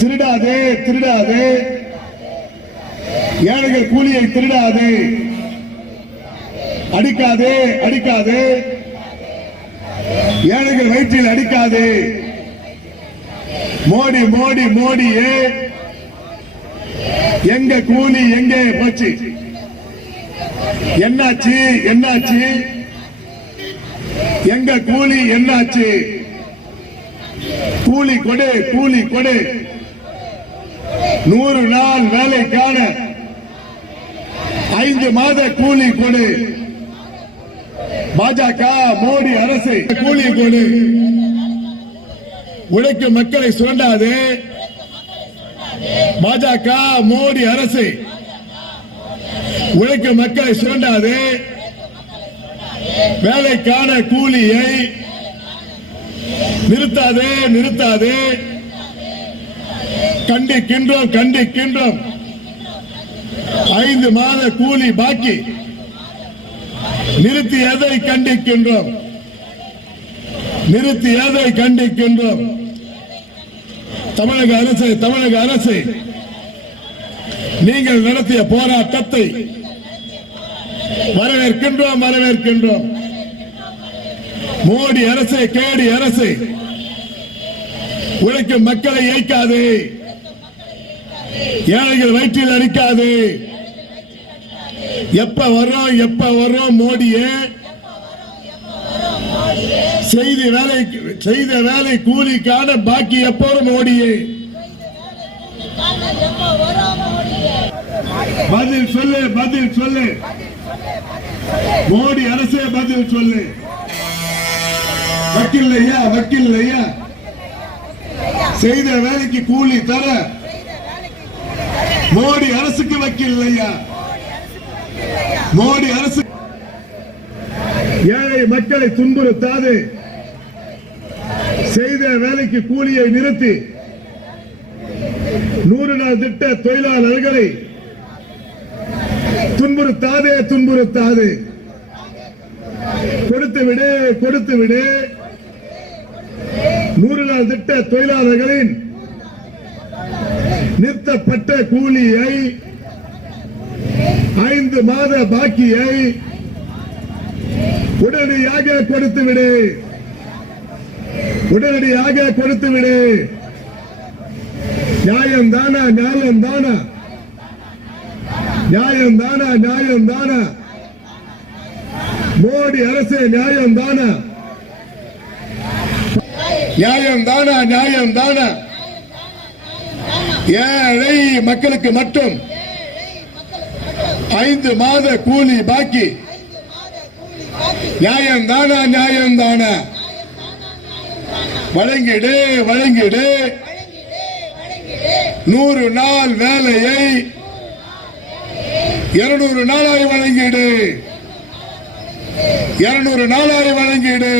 திருடாதே திருடாதே, ஏழைகள் கூலியை திருடாதே, அடிக்காதே அடிக்காதே, ஏழைகள் வயிற்றில் அடிக்காதே. மோடி மோடி மோடியே, எங்க கூலி எங்கே போச்சு? என்னாச்சு என்னாச்சு? எங்க கூலி என்னாச்சு? கூலி கொடு கூலி கொடு. 100 நாள் வேலைக்கான 5 மாத கூலி கொடு. பாஜக மோடி அரசு கூலி கொடு. உழைக்கும் மக்களை சுரண்டாது பாஜக மோடி அரசு. உழைக்கும் மக்களை சுரண்டாது. வேலைக்கான கூலியை நிறுத்தாதே நிறுத்தாதே. கண்டிக்கின்றோம் கண்டிக்கின்றோம். 5 மாத கூலி பாக்கி நிறுத்தியதை கண்டிக்கின்றோம். நிறுத்தியதை கண்டிக்கின்றோம். தமிழக அரசு நீங்கள் நடத்திய போராட்டத்தை வரவேற்கின்றோம் வரவேற்கின்றோம். மோடி அரசு கேடி அரசு, உழைக்கும் மக்களை ஏய்க்காதே, ஏழைகள் வயிற்றில் அடிக்காதே. எப்ப வரும் மோடியே? செய்த வேலை கூலிக்கான பாக்கி எப்போ மோடியே? பதில் சொல்லு பதில் சொல்லு. மோடி அரசே பதில் சொல்லு. வக்கீல் ஐயா வக்கீல் ஐயா, செய்த வேலைக்கு கூலி தர மோடி அரசுக்கு வக்கீல் ஐயா. மோடி அரசு ஏழை மக்களை துன்புறுத்தாது. செய்த வேலைக்கு கூலியை நிறுத்தி 100 நாள் திட்ட தொழிலாளர்களை துன்புறுத்தாதே துன்புறுத்தாது. கொடுத்து விடு கொடுத்து விடு. 100 நாள் திட்ட தொழிலாளர்களின் நிறுத்தப்பட்ட கூலியை 5 மாத பாக்கியை உடனடியாக கொடுத்து விடு. உடனடியாக கொடுத்து விடு. நியாயம் தானா நியாயம் தானா? நியாயம் தானா நியாயம் தானா? மோடி அரசு நியாயம் தானா? நியாயம் தானா நியாயம் தானா? ஏழை மக்களுக்கு மட்டும் 5 மாத கூலி பாக்கி. நியாயம் தானா நியாயம் தானா? வழங்கிடு வழங்கிடு. 100 நாள் வேலையை 200 நாளாய் வழங்கிடு. 200 நாளாய் வழங்கிடு.